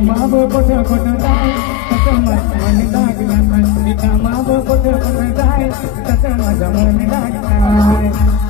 कामाव पट पट जाय. तसं माझं मन लागला कामाव पट पट जाय. तसं माझं मन लागला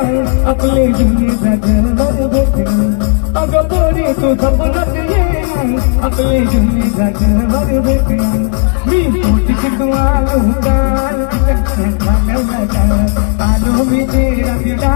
नदीला अटवल मी गुणाय अगं पोरी तू झोपणत येणार आपले जुने जागेवर भेटणार अगं पोरी तू झोपणत येणार आपले जुने जागेवर भेटणार मी पोटी तू आलो काल आलो मी तेरा दिला